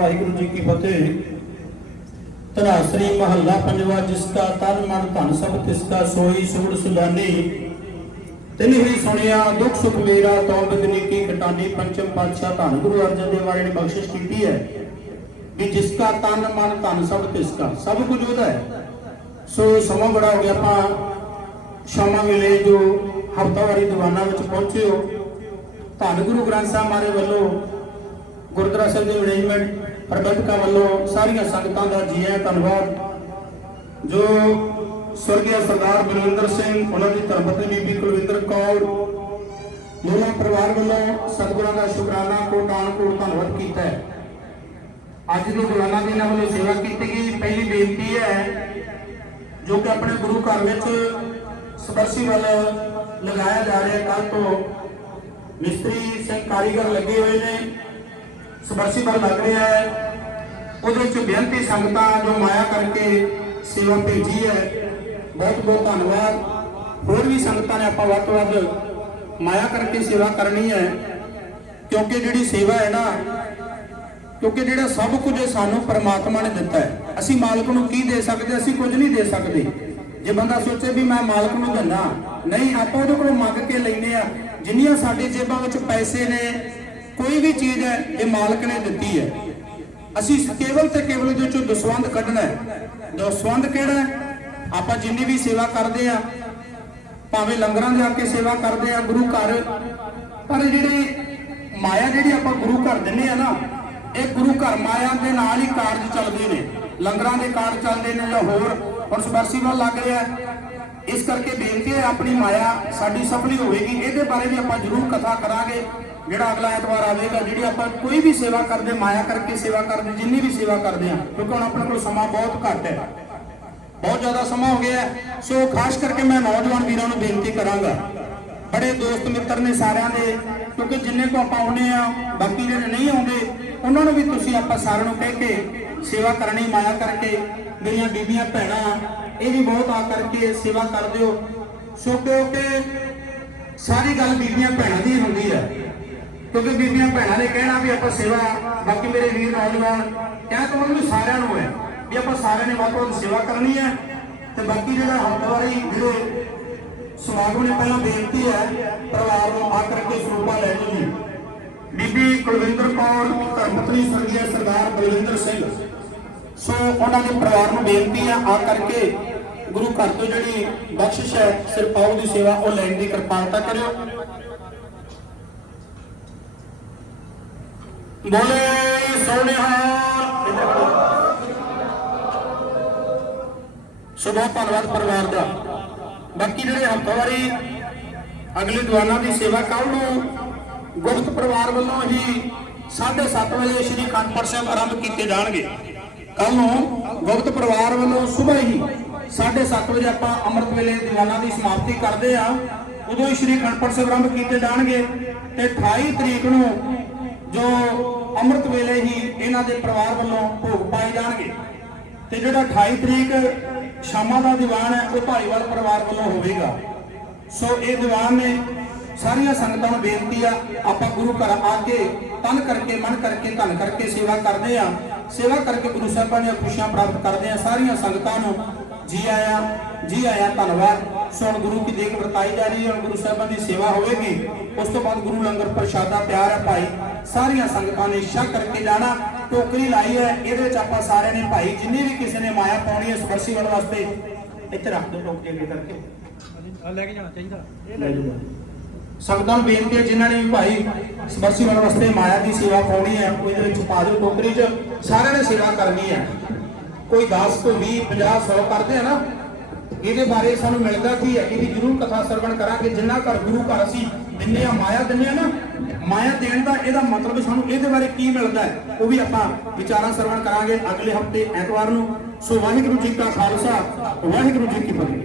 ਵਾਹਿਗੁਰੂ ਜੀ ਕੀ ਫਤਿਹ। ਤਨਾਸਰੀ ਮਹੱਲਾ ਪੰਜਵਾ, ਜਿਸ ਕਾ ਤਨ ਮਨ ਧਨ ਸਭ, ਤਿਸ ਕਾ ਸੋਈ ਸੂੜ ਸੁਲਾਨੀ ਤਿਨ ਹੀ ਸੁਣਿਆ, ਦੁੱਖ ਸੁਖ ਮੇਰਾ ਤੌ ਬਿਦਨੀ ਕੀ ਕਟਾਨੀ, ਪੰਚਮ ਪਾਤਸ਼ਾਹ ਧੰਨ ਗੁਰੂ ਅਰਜਨ ਦੇਵ ਵਾਲੇ ਨੇ ਬਖਸ਼ਿਸ਼ ਕੀਤੀ ਹੈ ਕਿ ਜਿਸ ਕਾ ਤਨ ਮਨ ਧਨ ਸਭ, ਤਿਸ ਕਾ ਸਭ ਕੁਝ ਉਹਦਾ ਹੈ। ਸੋ ਸਮਾਂ ਬੜਾ ਹੋ ਗਿਆ, ਆਪਾਂ ਸ਼ਾਮਾਂ ਵੇਲੇ ਜੋ ਹਫਤਾਵਾਰੀ ਦੀਵਾਨਾਂ ਵਿੱਚ ਪਹੁੰਚੇ ਹੋ, ਧੰਨ ਗੁਰੂ ਗ੍ਰੰਥ ਸਾਹਿਬ ਮਹਾਰਾਜ ਵੱਲੋਂ ਗੁਰਦੁਆਰਾ ਸਾਹਿਬ ਦੇ ਮੈਨੇਜਮੈਂਟ ਪ੍ਰਬੰਧਕਾਂ ਵੱਲੋਂ ਸਾਰੀਆਂ ਸੰਗਤਾਂ ਦਾ ਜੀ ਆਇਆਂ ਧੰਨਵਾਦ। ਜੋ ਸਵਰਗੀ ਸਰਦਾਰ ਬਲਵਿੰਦਰ ਸਿੰਘ, ਉਹਨਾਂ ਦੀ ਧਰਮਪਤਨੀ ਬੀਬੀ ਕੁਲਵਿੰਦਰ ਕੌਰ ਦੋਨਾਂ ਪਰਿਵਾਰ ਵੱਲੋਂ ਸਤਿਗੁਰਾਂ ਦਾ ਸ਼ੁਕਰਾਨਾ, ਕੋਟਾਨ, ਕੋਟ ਧੰਨਵਾਦ ਕੀਤਾ ਹੈ। ਅੱਜ ਦੇ ਦੀਵਾਨਾਂ ਦੀ ਇਹਨਾਂ ਵੱਲੋਂ ਸੇਵਾ ਕੀਤੀ ਗਈ। ਪਹਿਲੀ ਬੇਨਤੀ ਹੈ ਜੋ ਕਿ ਆਪਣੇ ਗੁਰੂ ਘਰ ਵਿੱਚ ਸਪਰਸ਼ੀ ਵੱਲ ਲਗਾਇਆ ਜਾ ਰਿਹਾ ਕੱਲ ਤੋਂ ਮਿਸਤਰੀ, ਸਿੰਘ ਕਾਰੀਗਰ ਲੱਗੇ ਹੋਏ ਨੇ। ਸਪਰਸ਼ੀ ਵੱਲ ਲੱਗ ਰਿਹਾ ਹੈ। ਉਹਦੇ ਵਿੱਚ ਬੇਨਤੀ ਸੰਗਤਾਂ ਜੋ ਮਾਇਆ ਕਰਕੇ ਸੇਵਾ ਭੇਜੀ ਹੈ। ਬਹੁਤ ਬਹੁਤ ਧੰਨਵਾਦ। ਹੋਰ ਵੀ ਸੰਗਤਾਂ ਨੇ ਆਪਾਂ ਵੱਧ ਤੋਂ ਵੱਧ ਮਾਇਆ ਕਰਕੇ ਸੇਵਾ ਕਰਨੀ ਹੈ। ਕਿਉਂਕਿ ਜਿਹੜੀ ਸੇਵਾ ਹੈ ਨਾ, ਕਿਉਂਕਿ ਜਿਹੜਾ ਸਭ ਕੁਝ ਸਾਨੂੰ ਪਰਮਾਤਮਾ ਨੇ ਦਿੱਤਾ ਹੈ। ਅਸੀਂ ਮਾਲਕ ਨੂੰ ਕੀ ਦੇ ਸਕਦੇ, ਅਸੀਂ ਕੁਝ ਨਹੀਂ ਦੇ ਸਕਦੇ। ਜੇ ਬੰਦਾ ਸੋਚੇ ਵੀ ਮੈਂ ਮਾਲਕ ਨੂੰ ਦਿੰਦਾ, ਨਹੀਂ, ਆਪਾਂ ਉਹਦੇ ਕੋਲੋਂ ਮੰਗ ਕੇ ਲੈਨੇ ਆ ਜਿੰਨੀਆਂ ਸਾਡੇ ਜੇਬਾਂ ਵਿੱਚ ਪੈਸੇ ਨੇ ਕੋਈ ਵੀ ਚੀਜ਼ ਹੈ, ਇਹ ਮਾਲਕ ਨੇ ਦਿੱਤੀ ਹੈ। ਅਸੀਂ ਕੇਵਲ ਤੇ ਕੇਵਲ ਜੋ ਚੋਂ ਦਸਵੰਦ ਕੱਢਣਾ ਹੈ। ਦਸਵੰਦ ਕਿਹੜਾ ਹੈ? ਆਪਾਂ ਜਿੰਨੀ ਵੀ ਸੇਵਾ ਕਰਦੇ ਆ ਭਾਵੇਂ ਲੰਗਰਾਂ ਦੇ ਆ ਕੇ ਸੇਵਾ ਕਰਦੇ ਆ ਗੁਰੂ ਘਰ, ਪਰ ਜਿਹੜੀ ਮਾਇਆ ਜਿਹੜੀ ਆਪਾਂ ਗੁਰੂ ਘਰ ਦਿੰਨੇ ਆ ਨਾ, ਇਹ ਗੁਰੂ ਘਰ ਮਾਇਆ ਦੇ ਨਾਲ ਹੀ ਕਾਰਜ ਚੱਲਦੇ ਨੇ। ਲੰਗਰਾਂ ਦੇ ਕਾਰਜ ਚੱਲਦੇ ਨੇ ਜਾਂ ਹੋਰ, ਹੁਣ ਸਪਰਸੀ ਵੱਲ ਲੱਗ ਰਿਹਾ ਇਸ ਕਰਕੇ ਬੇਨਤੀ ਹੈ, ਆਪਣੀ ਮਾਇਆ ਸਾਡੀ ਸਫਲੀ ਹੋਵੇਗੀ। ਇਹਦੇ ਬਾਰੇ ਵੀ ਆਪਾਂ ਜ਼ਰੂਰ ਕਥਾ ਕਰਾਂਗੇ। ਜਿਹੜਾ ਅਗਲਾ ਐਤਵਾਰ ਆਵੇਗਾ, ਜਿਹੜੀ ਆਪਾਂ ਕੋਈ ਵੀ ਸੇਵਾ ਕਰਦੇ, ਮਾਇਆ ਕਰਕੇ ਸੇਵਾ ਕਰਦੇ, ਜਿੰਨੀ ਵੀ ਸੇਵਾ ਕਰਦੇ ਆ ਕਿਉਂਕਿ ਹੁਣ ਆਪਣੇ ਕੋਲ ਸਮਾਂ ਬਹੁਤ ਘੱਟ ਹੈ। ਬਹੁਤ ਜ਼ਿਆਦਾ ਸਮਾਂ ਹੋ ਗਿਆ ਸੋ ਖਾਸ ਕਰਕੇ ਮੈਂ ਨੌਜਵਾਨ ਵੀਰਾਂ ਨੂੰ ਬੇਨਤੀ ਕਰਾਂਗਾ। ਬੜੇ ਦੋਸਤ ਮਿੱਤਰ ਨੇ ਸਾਰਿਆਂ ਦੇ, ਕਿਉਂਕਿ ਜਿੰਨੇ ਕੋ ਆਪਾਂ ਆਉਨੇ ਆ ਬਾਕੀ ਜਿਹੜੇ ਨਹੀਂ ਆਉਂਦੇ, ਉਹਨਾਂ ਨੂੰ ਵੀ ਤੁਸੀਂ ਆਪਾਂ ਸਾਰਿਆਂ ਨੂੰ ਕਹਿ ਕੇ ਸੇਵਾ ਕਰਨੀ ਮਾਇਆ ਕਰਕੇ ਮੇਰੀਆਂ ਬੀਬੀਆਂ, ਭੈਣਾਂ, ਇਹ ਵੀ ਬਹੁਤ ਆ ਕਰਕੇ ਸੇਵਾ ਕਰ ਦਿਓ। ਸੋ ਕਿਉਂਕਿ ਸਾਰੀ ਗੱਲ ਬੀਬੀਆਂ, ਭੈਣਾਂ ਦੀ ਹੁੰਦੀ ਹੈ। ਕਿਉਂਕਿ ਬੀਬੀਆਂ, ਭੈਣਾਂ ਨੇ ਕਹਿਣਾ ਵੀ ਆਪਾਂ ਸੇਵਾ, ਬਾਕੀ ਮੇਰੇ ਵੀਰ ਨੌਜਵਾਨ ਕਹਿ ਤਾਂ ਉਹਨਾਂ ਨੂੰ ਸਾਰਿਆਂ ਨੂੰ ਹੈ ਵੀ ਆਪਾਂ ਸਾਰਿਆਂ ਨੇ ਵੱਧ ਤੋਂ ਵੱਧ ਸੇਵਾ ਕਰਨੀ ਹੈ। ਤੇ ਬਾਕੀ ਜਿਹੜਾ ਹਮਦਵਾਰੀ ਜਿਹੜੇ ਸਮਾਗਮ ਨੇ ਪਹਿਲਾਂ ਬੇਨਤੀ ਹੈ, ਪਰਿਵਾਰ ਨੂੰ ਆ ਕਰਕੇ ਸਰੂਪਾ ਲੈ ਜਾਓ ਜੀ। ਬੀਬੀ ਕੁਲਵਿੰਦਰ ਕੌਰ, ਧਰਮਪਤਨੀ ਸਰਗਿਆ ਸਰਦਾਰ ਬਲਵਿੰਦਰ ਸਿੰਘ। ਸੋ ਉਹਨਾਂ ਦੇ ਪਰਿਵਾਰ ਨੂੰ ਬੇਨਤੀ ਹੈ ਆ ਕਰਕੇ ਗੁਰੂ ਘਰ ਤੋਂ ਜਿਹੜੀ ਬਖਸ਼ਿਸ਼ ਹੈ ਸਿਰਪਾਉ ਦੀ ਸੇਵਾ, ਉਹ ਲੈਣ ਦੀ ਕਿਰਪਾਲਤਾ ਕਰਿਓ। ਬੋਲੇ ਸੋਨਿਹਾਰ ਸੋ ਬਹੁਤ ਧੰਨਵਾਦ ਪਰਿਵਾਰ ਦਾ। ਬਾਕੀ ਜਿਹੜੇ ਹਫ਼ਤਾਵਾਰੀ ਅਗਲੇ ਦੀਵਾਨਾਂ ਦੀ ਸੇਵਾ ਕੱਲ ਨੂੰ ਗੁਪਤ ਪਰਿਵਾਰ ਵੱਲੋਂ ਹੀ 7:30 ਵਜੇ ਸ਼੍ਰੀ ਕਾਨਪੁਰ ਸਾਹਿਬ ਆਰੰਭ ਕੀਤੇ ਜਾਣਗੇ। ਕੱਲ ਨੂੰ ਗੁਪਤ ਪਰਿਵਾਰ ਵੱਲੋਂ ਸਵੇਰ ਹੀ 7:30 ਵਜੇ ਆਪਾਂ ਅੰਮ੍ਰਿਤ ਵੇਲੇ ਦੀਵਾਨਾਂ ਦੀ ਸਮਾਪਤੀ ਕਰਦੇ ਆ ਉਦੋਂ ਹੀ ਸ਼੍ਰੀ ਕਾਨਪੁਰ ਸਾਹਿਬ ਆਰੰਭ ਕੀਤੇ ਜਾਣਗੇ ਤੇ 28 ਤਰੀਕ ਨੂੰ ਜੋ ਅੰਮ੍ਰਿਤ ਵੇਲੇ ਹੀ ਇਹਨਾਂ ਦੇ ਪਰਿਵਾਰ ਵੱਲੋਂ ਭੋਗ ਪਾਏ ਜਾਣਗੇ। ਤੇ ਜਿਹੜਾ 28 ਤਰੀਕ ਸ਼ਾਮਾਂ ਦਾ ਦੀਵਾਨ ਹੈ, ਉਹ ਭਾਈਵਾਲ ਪਰਿਵਾਰ ਵੱਲੋਂ ਹੋਵੇਗਾ। ਸੋ ਇਹ ਦੀਵਾਨ ਨੇ ਸਾਰੀਆਂ ਸੰਗਤਾਂ ਨੂੰ ਬੇਨਤੀ ਆ ਆਪਾਂ ਗੁਰੂ ਘਰ ਆ ਕੇ ਤਨ ਕਰਕੇ ਮਨ ਕਰਕੇ ਧਨ ਕਰਕੇ ਸੇਵਾ ਕਰਦੇ ਆ। ਸੇਵਾ ਕਰਕੇ ਗੁਰੂ ਸਾਹਿਬਾਂ ਦੀਆਂ ਖੁਸ਼ੀਆਂ ਪ੍ਰਾਪਤ ਕਰਦੇ ਆ। ਸਾਰੀਆਂ ਸੰਗਤਾਂ ਨੂੰ ਜੀ ਆਇਆਂ ਜੀ ਆਇਆਂ ਧੰਨਵਾਦ। ਸੋ ਹੁਣ ਗੁਰੂ ਕੀ ਦੇਖ ਵਰਤਾਈ ਜਾ ਰਹੀ ਹੈ ਹੁਣ ਗੁਰੂ ਸਾਹਿਬਾਂ ਦੀ ਸੇਵਾ ਹੋਵੇਗੀ। ਉਸ ਤੋਂ ਬਾਅਦ ਗੁਰੂ ਲੰਗਰ ਪ੍ਰਸ਼ਾਦਾ ਤਿਆਰ ਹੈ ਭਾਈ। ਸਾਰੀਆਂ ਸੰਗਤਾਂ ਨੇ ਛਕ ਕਰਕੇ ਜਾਣਾ ਟੋਕਰੀ ਲਾਈ ਹੈ। ਇਹਦੇ ਵਿੱਚ ਆਪਾਂ ਸਾਰਿਆਂ ਨੇ ਭਾਈ ਜਿੰਨੀ ਵੀ ਕਿਸੇ ਨੇ ਮਾਇਆ ਪਾਉਣੀ ਹੈ ਸਪਰਸ਼ੀ ਵਾਲ ਵਾਸਤੇ ਇੱਥੇ ਰੱਖ ਦਿਓ ਟੋਕਰੀ ਅੱਗੇ ਕਰਕੇ। ਆ ਲੈ ਕੇ ਜਾਣਾ ਚਾਹੀਦਾ। ਲੈ ਜਾਓ। ਸੰਗਤਾਂ ਨੂੰ ਬੇਨਤੀ ਹੈ, ਜਿਨ੍ਹਾਂ ਨੇ ਵੀ ਭਾਈ ਸਪਰਸ਼ੀ ਵਾਸਤੇ ਮਾਇਆ ਦੀ ਸੇਵਾ ਪਾਉਣੀ ਹੈ, ਉਹਦੇ ਵਿੱਚ ਪਾ ਦਿਓ ਟੋਕਰੀ 'ਚ, ਸਾਰਿਆਂ ਨੇ ਸੇਵਾ ਕਰਨੀ ਹੈ। ਕੋਈ 10 ਤੋਂ 20 50 100 ਕਰਦੇ ਆ ਨਾ, ਇਹਦੇ ਬਾਰੇ ਸਾਨੂੰ ਮਿਲਦਾ ਕੀ ਹੈ, ਇਹਦੀ ਜ਼ਰੂਰ ਕਥਾ ਸਰਵਣ ਕਰਾਂਗੇ। ਜਿੰਨਾ ਘਰ ਗੁਰੂ ਘਰ ਅਸੀਂ ਦਿੰਨੇ ਆ, ਮਾਇਆ ਦਿੰਨੇ ਆ ਨਾ, ਮਾਇਆ ਦੇਣ ਦਾ ਇਹਦਾ ਮਤਲਬ ਸਾਨੂੰ ਇਹਦੇ ਬਾਰੇ ਕੀ ਮਿਲਦਾ ਹੈ, ਉਹ ਵੀ ਆਪਾਂ ਵਿਚਾਰਾਂ ਸਰਵਣ ਕਰਾਂਗੇ ਅਗਲੇ ਹਫ਼ਤੇ ਐਤਵਾਰ ਨੂੰ। ਸੋ ਵਾਹਿਗੁਰੂ ਜੀ ਕਾ ਖਾਲਸਾ, ਵਾਹਿਗੁਰੂ ਜੀ ਕੀ ਫਤਿਹ।